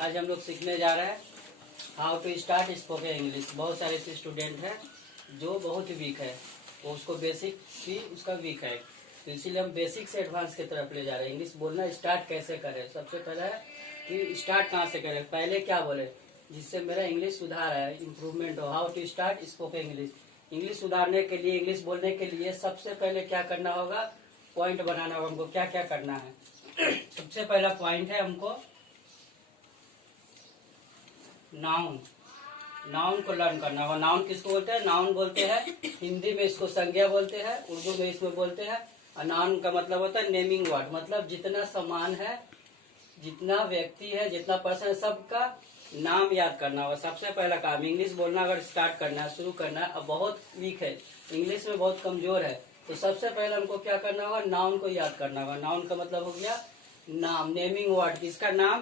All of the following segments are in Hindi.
आज हम लोग सीखने जा रहे हैं how to start spoken English. बहुत सारे ऐसे स्टूडेंट हैं जो बहुत वीक है, वो उसको बेसिक भी उसका वीक है, तो इसीलिए हम बेसिक से एडवांस की तरफ ले जा रहे हैं। इंग्लिश बोलना स्टार्ट कैसे करें, सबसे पहले है कि स्टार्ट कहाँ से करें, पहले क्या बोले जिससे मेरा इंग्लिश सुधार है, इम्प्रूवमेंट हो। How to start spoken English. English सुधारने के लिए, इंग्लिश बोलने के लिए सबसे पहले क्या करना होगा, पॉइंट बनाना होगा। हमको क्या क्या करना है सबसे पहला पॉइंट है हमको नाउन। नाउन को लर्न करना होगा। नाउन किसको बोलते हैं, नाउन बोलते हैं हिंदी में इसको संज्ञा बोलते हैं, उर्दू में इसमें बोलते हैं। और नाउन का मतलब होता है नेमिंग वर्ड, मतलब जितना सामान है, जितना व्यक्ति है, जितना पर्सन है, सबका नाम याद करना होगा। सबसे पहला काम इंग्लिश बोलना अगर स्टार्ट करना है, शुरू करना है, अब बहुत वीक है, इंग्लिश में बहुत कमजोर है, तो सबसे पहले हमको क्या करना होगा, नाउन को याद करना होगा। नाउन का मतलब हो गया नाम, नेमिंग वर्ड, किसका नाम,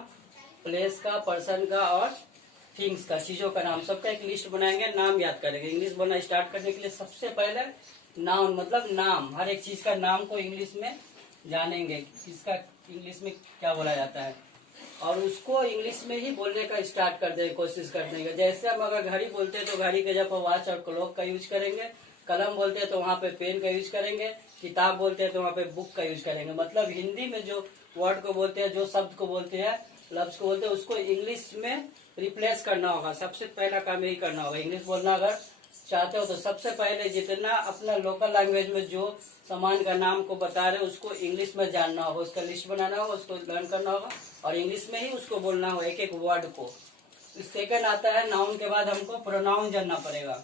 प्लेस का, पर्सन का और थिंग्स का, चीजों का नाम, सबका एक लिस्ट बनाएंगे, नाम याद करेंगे। इंग्लिश बोलना स्टार्ट करने के लिए सबसे पहले नाउन मतलब नाम, हर एक चीज का नाम को इंग्लिश में जानेंगे, किसका इंग्लिश में क्या बोला जाता है, और उसको इंग्लिश में ही बोलने का स्टार्ट कर देंगे, कोशिश कर देंगे। जैसे हम अगर घड़ी बोलते हैं तो घड़ी के जगह वॉच और क्लॉक का यूज करेंगे, कलम बोलते हैं तो वहाँ पे पेन का यूज करेंगे, किताब बोलते हैं तो वहाँ पे बुक का यूज करेंगे। मतलब हिंदी में जो वर्ड को बोलते हैं, जो शब्द को बोलते हैं, लफ्ज को बोलते हैं, उसको इंग्लिश में रिप्लेस करना होगा। सबसे पहला काम यही करना होगा। इंग्लिश बोलना अगर चाहते हो तो सबसे पहले जितना अपना लोकल लैंग्वेज में जो सामान का नाम को बता रहे उसको इंग्लिश में जानना होगा, उसका लिस्ट बनाना होगा, उसको लर्न करना होगा और इंग्लिश में ही उसको बोलना होगा, एक एक वर्ड को। सेकंड आता है नाउन के बाद हमको प्रोनाउन जानना पड़ेगा।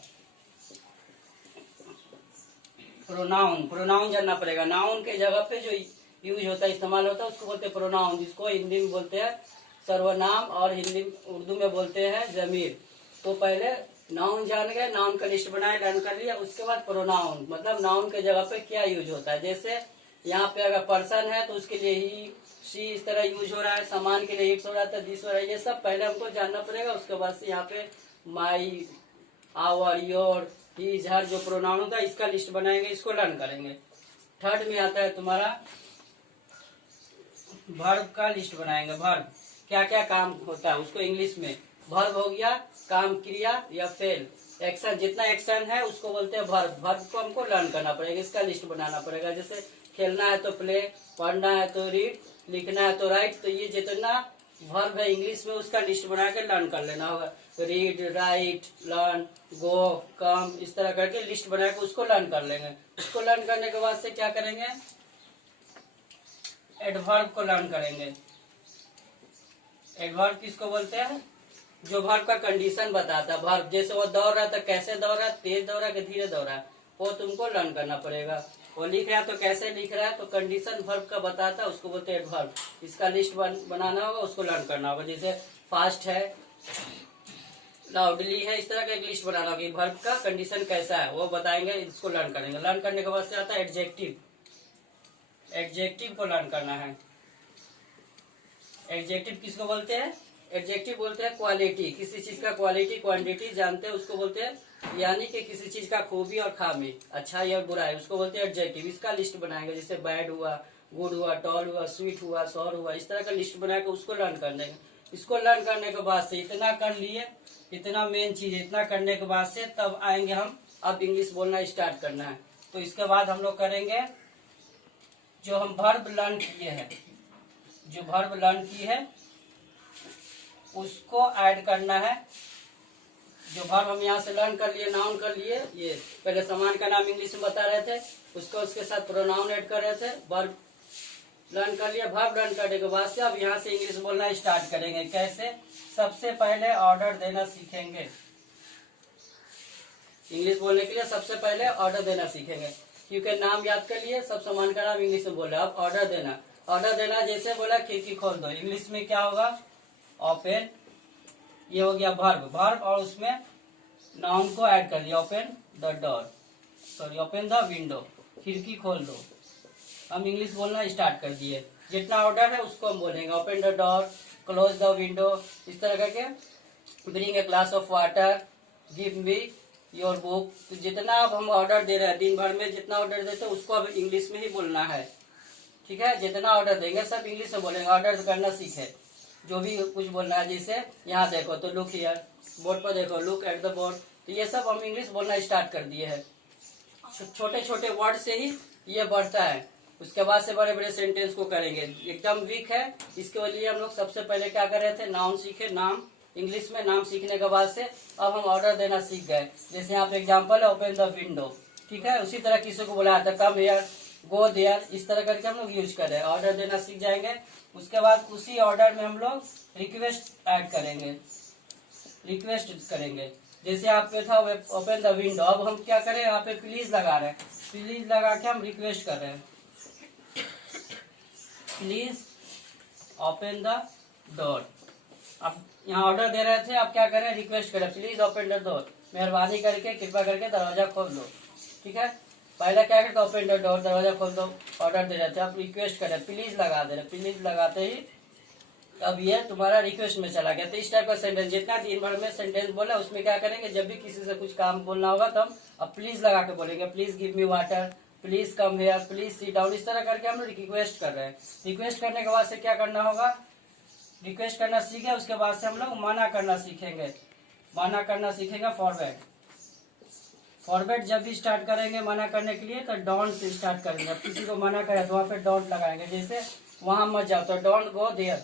प्रोनाउन जानना पड़ेगा। नाउन के जगह पे जो यूज होता है, इस्तेमाल होता है, उसको बोलते हैं प्रोनाउन, जिसको हिंदी में बोलते हैं सर्वनाम और हिंदी उर्दू में बोलते हैं जमीर। तो पहले नाउन जान गए, नाउन का लिस्ट बनाए, लर्न कर लिया, उसके बाद प्रोनाउन मतलब नाउन के जगह पे क्या यूज होता है। जैसे यहाँ पे अगर पर्सन है तो उसके लिए ही, शी, इस तरह यूज हो रहा है। सामान के लिए इट्स हो रहा है, दिस हो रहा है, ये सब पहले हमको जानना पड़ेगा। उसके बाद से यहाँ पे माई, आवर, योर, हिज, हर जो प्रोनाउन होता है इसका लिस्ट बनाएंगे, इसको लर्न करेंगे। थर्ड में आता है तुम्हारा वर्ब का लिस्ट बनाएंगे। वर्ब क्या क्या काम होता है उसको इंग्लिश में, वर्ब हो गया काम, क्रिया या फेल, एक्शन, जितना एक्शन है उसको बोलते हैं वर्ब। वर्ब को हमको लर्न करना पड़ेगा, इसका लिस्ट बनाना पड़ेगा। जैसे खेलना है तो प्ले, पढ़ना है तो रीड, लिखना है तो राइट, तो ये जितना वर्ब है इंग्लिश में उसका लिस्ट बना के लर्न कर लेना होगा। रीड, राइट, लर्न, गो, कम, इस तरह करके लिस्ट बना के उसको लर्न कर लेंगे। उसको लर्न करने के बाद से क्या करेंगे, एडवर्ब को लर्न करेंगे। एडवर्ब किसको बोलते हैं, जो वर्ब का कंडीशन बताता है। वर्ब जैसे वो दौड़ रहा था, कैसे दौड़ा, तेज दौड़ा कि धीरे दौड़ा, वो तुमको लर्न करना पड़ेगा। वो लिख रहा है तो कैसे लिख रहा है, तो कंडीशन वर्ब का बताता है, उसको बोलते हैं एडवर्ब। इसका लिस्ट बनाना होगा, उसको लर्न करना होगा। जैसे फास्ट है, लाउडली है, इस तरह का एक लिस्ट बनाना होगा। वर्ब का कंडीशन कैसा है वो बताएंगे, इसको लर्न करेंगे। लर्न करने के बाद से आता है एडजेक्टिव। एडजेक्टिव को लर्न करना है। एडजेक्टिव किसको बोलते हैं, एडजेक्टिव बोलते हैं क्वालिटी, किसी चीज का क्वालिटी, क्वांटिटी जानते हैं उसको बोलते हैं, यानी कि किसी चीज का खूबी और खामी, अच्छा या बुराई, उसको बोलते हैं एडजेक्टिव। इसका लिस्ट बनाएंगे, जैसे बैड हुआ, गुड हुआ, टॉल हुआ, स्वीट हुआ, सॉर हुआ, इस तरह का लिस्ट बना के उसको लर्न कर देंगे। इसको लर्न करने के बाद से इतना कर लिए, इतना मेन चीज, इतना करने के बाद से तब आएंगे हम, अब इंग्लिश बोलना स्टार्ट करना है। तो इसके बाद हम लोग करेंगे जो हम वर्ब लर्न किए हैं, जो वर्ब लर्न की है उसको ऐड करना है। जो वर्ब हम यहाँ से लर्न कर लिए, नाउन कर लिए, ये पहले सामान का नाम इंग्लिश में बता रहे थे, उसको उसके साथ प्रोनाउन ऐड कर रहे थे। वर्ब लर्न कर लिया, वर्ब लर्न करने के बाद से अब यहाँ से इंग्लिश बोलना स्टार्ट करेंगे। कैसे, सबसे पहले ऑर्डर देना सीखेंगे। इंग्लिश बोलने के लिए सबसे पहले ऑर्डर देना सीखेंगे, क्योंकि नाम याद कर लिए, सब सामान का नाम इंग्लिश में बोला। अब ऑर्डर देना, ऑर्डर देना जैसे बोला खिड़की खोल दो, इंग्लिश में क्या होगा, ओपन, ये हो गया वर्ब। वर्ब और उसमें नाउन को ऐड कर लिया, open the door, sorry open the window, खिड़की खोल दो। हम इंग्लिश बोलना स्टार्ट कर दिए, जितना ऑर्डर है उसको हम बोलेंगे, open the door, close the window, इस तरह करके, bring a glass of water, give me your book. तो जितना अब हम ऑर्डर दे रहे हैं, दिन भर में जितना ऑर्डर देते हैं उसको अब इंग्लिश में ही बोलना है। ठीक है, जितना ऑर्डर देंगे सब इंग्लिश में बोलेंगे, ऑर्डर करना सीखे। जो भी कुछ बोलना है, जैसे यहाँ देखो तो लुक हियर, बोर्ड पर देखो लुक एट द बोर्ड, तो ये सब हम इंग्लिश बोलना स्टार्ट कर दिए हैं। छोटे छोटे वर्ड से ही ये बढ़ता है। उसके बाद से बड़े बड़े सेंटेंस को करेंगे। एकदम वीक है, इसके लिए हम लोग सबसे पहले क्या कर रहे थे, नाउन सीखे। नाम इंग्लिश में नाम सीखने के बाद से अब हम ऑर्डर देना सीख गए। जैसे यहाँ पे एग्जांपल है, ओपन द विंडो, ठीक है। उसी तरह किसी को बुलाया था, कम हियर, गो देयर, इस तरह करके हम लोग यूज कर रहे हैं। ऑर्डर देना सीख जाएंगे। उसके बाद उसी ऑर्डर में हम लोग रिक्वेस्ट ऐड करेंगे, रिक्वेस्ट करेंगे। जैसे आप पे था ओपन द विंडो, अब हम क्या करें, यहाँ पे प्लीज लगा रहे हैं, प्लीज लगा के हम रिक्वेस्ट कर रहे हैं, प्लीज ओपन द डोर। अब यहाँ ऑर्डर दे रहे थे, अब क्या करें, रिक्वेस्ट करें, प्लीज ओपन द डोर, मेहरबानी करके कृपा करके दरवाजा खोल दो, ठीक है। पहले क्या करते, ओपन द डोर, दरवाजा खोल दो, ऑर्डर दे रहे थे, अब रिक्वेस्ट करें, प्लीज लगा दे रहे, प्लीज लगाते ही अब ये तुम्हारा रिक्वेस्ट में चला गया। तो इस टाइप का सेंटेंस, जितना दिन भर में सेंटेंस बोला उसमें क्या करेंगे, जब भी किसी से कुछ काम बोलना होगा तो हम अब प्लीज लगा के बोलेंगे, please give me water, please come here, please sit down. इस तरह करके हम लोग रिक्वेस्ट कर रहे हैं। रिक्वेस्ट करने के बाद से क्या करना होगा, रिक्वेस्ट करना सीखे, उसके बाद से हम लोग मना करना सीखेंगे। मना करना सीखेंगे, फॉरवर्ड। फॉरवर्ड जब भी स्टार्ट करेंगे मना करने के लिए तो डोंट से स्टार्ट करेंगे। अब किसी को मना करें तो वहाँ पे डोंट लगाएंगे। जैसे वहां मत जाओ तो डोंट गो देयर,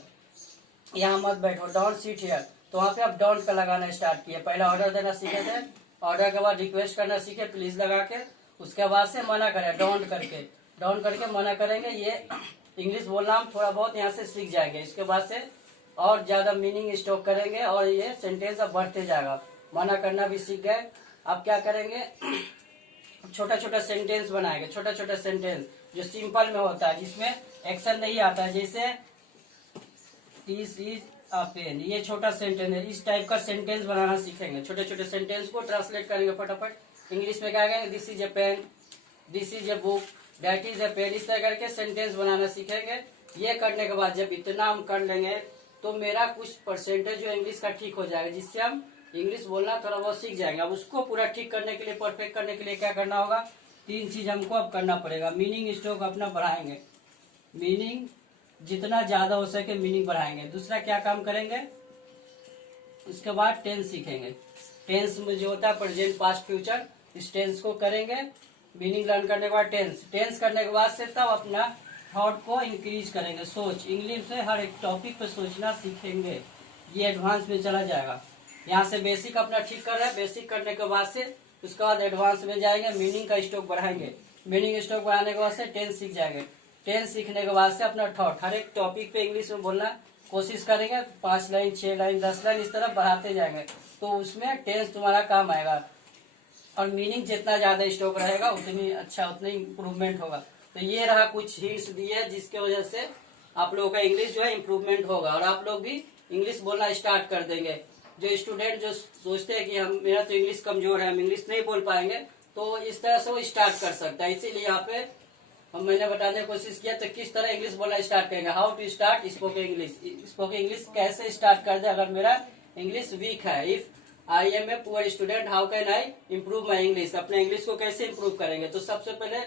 यहाँ मत बैठो, डोंट सिट हियर, तो वहाँ पे आप डोंट का लगाना स्टार्ट किए। पहले ऑर्डर देना सीखे थे, ऑर्डर के बाद रिक्वेस्ट करना सीखे, प्लीज लगा के, उसके बाद से मना करें, डोंट करके, डोंट करके मना करेंगे। ये इंग्लिश बोलना हम थोड़ा बहुत यहाँ से सीख जाएंगे। इसके बाद से और ज्यादा मीनिंग स्टॉक करेंगे और ये सेंटेंस अब बढ़ते जाएगा। मना करना भी सीख गए। अब क्या करेंगे, छोटा छोटा सेंटेंस बनाएंगे, छोटा छोटा सेंटेंस जो सिंपल में होता है, जिसमें एक्शन नहीं आता है। जैसे दिस इज अ पेन, ये छोटा सेंटेंस है, इस टाइप का सेंटेंस बनाना सीखेंगे। छोटे छोटे सेंटेंस को ट्रांसलेट करेंगे फटाफट इंग्लिश में। क्या कहेंगे, this is a pen, this is a book, that is a pen, इस तरह करके सेंटेंस बनाना सीखेंगे। ये करने के बाद जब इतना हम कर लेंगे तो मेरा कुछ परसेंटेज जो इंग्लिश का ठीक हो जाएगा, जिससे हम इंग्लिश बोलना थोड़ा बहुत सीख जाएंगे। अब उसको पूरा ठीक करने के लिए, परफेक्ट करने के लिए क्या करना होगा, 3 चीज हमको अब करना पड़ेगा। मीनिंग स्टॉक अपना बढ़ाएंगे, मीनिंग जितना ज्यादा हो सके मीनिंग बढ़ाएंगे। दूसरा क्या काम करेंगे, उसके बाद टेंस सीखेंगे। टेंस में जो होता है प्रेजेंट, पास्ट, फ्यूचर, इस टेंस को करेंगे। मीनिंग लर्न करने के बाद टेंस करने के बाद से तब अपना थॉट को इंक्रीज करेंगे। सोच, इंग्लिश से हर एक टॉपिक पे सोचना सीखेंगे। ये एडवांस में चला जाएगा। यहाँ से बेसिक अपना ठीक कर रहे हैं, बेसिक करने के बाद से उसके बाद एडवांस में जाएंगे, मीनिंग का स्टॉक बढ़ाएंगे। मीनिंग स्टॉक बढ़ाने के बाद से टेंस सीख जाएंगे। टेंस सीखने के बाद से अपना थॉट हर एक टॉपिक पे इंग्लिश में बोलना कोशिश करेंगे। 5 लाइन, 6 लाइन, 10 लाइन, इस तरह बढ़ाते जाएंगे तो उसमें टेंस तुम्हारा काम आएगा। और मीनिंग जितना ज्यादा स्टॉक रहेगा उतनी अच्छा, उतनी इम्प्रूवमेंट होगा। तो ये रहा कुछ हिंट्स दिए जिसके वजह से आप लोगों का इंग्लिश जो है इम्प्रूवमेंट होगा और आप लोग भी इंग्लिश बोलना स्टार्ट कर देंगे। जो स्टूडेंट जो सोचते हैं कि हम मेरा तो इंग्लिश कमजोर है, हम इंग्लिश नहीं बोल पाएंगे, तो इस तरह से वो स्टार्ट कर सकता है। इसीलिए यहाँ पे मैंने बताने की कोशिश किया तो किस तरह इंग्लिश बोलना स्टार्ट करेंगे, how to start spoken English. Spoken English कैसे स्टार्ट कर दे अगर मेरा इंग्लिश वीक है। If I am a poor student, how can I improve my English. अपने इंग्लिश को कैसे इम्प्रूव करेंगे, तो सबसे पहले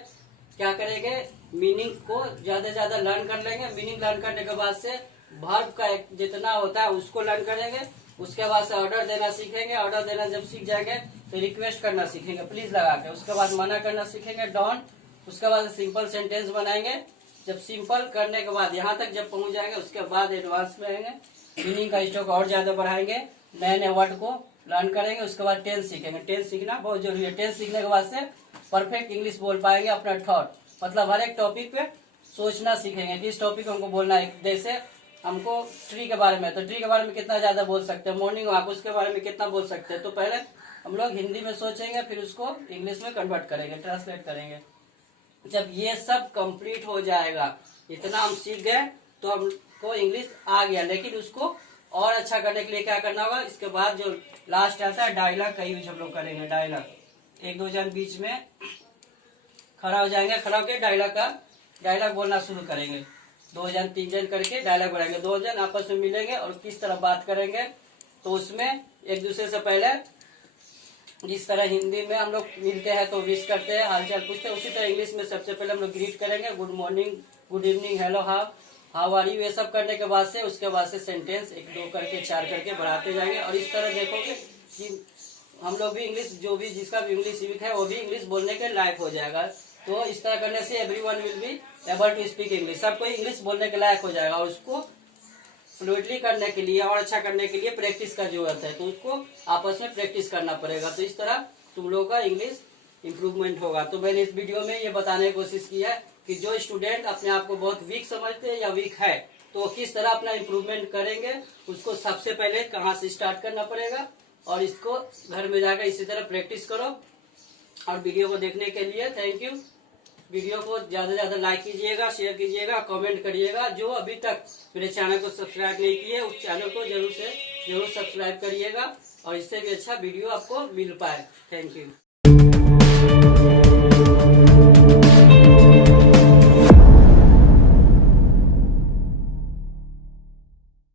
क्या करेंगे, मीनिंग को ज्यादा ज्यादा लर्न कर लेंगे। मीनिंग लर्न करने के बाद से वर्ब का जितना होता है उसको लर्न करेंगे। उसके बाद से ऑर्डर देना सीखेंगे। ऑर्डर देना जब सीख जाएंगे तो रिक्वेस्ट करना सीखेंगे, प्लीज लगा के। उसके बाद मना करना सीखेंगे, डोंट। उसके बाद सिंपल सेंटेंस बनाएंगे। जब सिंपल करने के बाद यहाँ तक जब पहुंच जाएंगे उसके बाद एडवांस में आएंगे, मीनिंग का स्टॉक और ज्यादा बढ़ाएंगे, नए नए वर्ड को लर्न करेंगे। उसके बाद टेंस सीखेंगे। टेंस सीखना बहुत जरूरी है। टेंस सीखने के बाद से परफेक्ट इंग्लिश बोल पाएंगे। अपना थॉट मतलब हर एक टॉपिक पे सोचना सीखेंगे कि इस टॉपिक हमको बोलना है। जैसे हमको ट्री के बारे में, तो ट्री के बारे में कितना ज्यादा बोल सकते हैं, मॉर्निंग वॉक उसके बारे में कितना बोल सकते हैं। तो पहले हम लोग हिंदी में सोचेंगे, फिर उसको इंग्लिश में कन्वर्ट करेंगे, ट्रांसलेट करेंगे। जब ये सब कंप्लीट हो जाएगा, इतना हम सीख गए तो हमको इंग्लिश आ गया। लेकिन उसको और अच्छा करने के लिए क्या करना होगा, इसके बाद जो लास्ट आता है डायलॉग का यूज हम लोग करेंगे। डायलॉग 1-2 जन बीच में खड़ा हो जाएंगे, खड़ा होकर डायलॉग बोलना शुरू करेंगे। 2 जन 3 जन करके डायलॉग बनाएंगे। 2 जन आपस में मिलेंगे और किस तरह बात करेंगे, तो उसमें एक दूसरे से पहले जिस तरह हिंदी में हम लोग मिलते हैं तो विश करते हैं, हालचाल पूछते हैं, उसी तरह इंग्लिश में सबसे पहले हम लोग ग्रीट करेंगे। Good morning, good evening, hello, how, how are you, ये सब करने के बाद से उसके बाद से सेंटेंस 1 2 करके 4 करके बढ़ाते जाएंगे। और इस तरह देखोगे कि हम लोग भी इंग्लिश, जो भी जिसका भी इंग्लिश वीक है वो भी इंग्लिश बोलने के लायक हो जाएगा। तो इस तरह करने से everyone will be able to speak English, सब कोई इंग्लिश बोलने के लायक हो जाएगा। और उसको फ्लुएंटली करने के लिए और अच्छा करने के लिए प्रैक्टिस का जरूरत है, तो उसको आपस में प्रैक्टिस करना पड़ेगा। तो इस तरह तुम लोगों का इंग्लिश इम्प्रूवमेंट होगा। तो मैंने इस वीडियो में ये बताने की कोशिश की है कि जो स्टूडेंट अपने आप को बहुत वीक समझते हैं या वीक है, तो किस तरह अपना इम्प्रूवमेंट करेंगे, उसको सबसे पहले कहाँ से स्टार्ट करना पड़ेगा। और इसको घर में जाकर इसी तरह प्रैक्टिस करो। और वीडियो को देखने के लिए थैंक यू। वीडियो को ज्यादा से ज्यादा लाइक कीजिएगा, शेयर कीजिएगा, कमेंट करिएगा। जो अभी तक मेरे चैनल को सब्सक्राइब नहीं किए उस चैनल को जरूर सब्सक्राइब करिएगा, और इससे भी अच्छा वीडियो आपको मिल पाए। Thank you.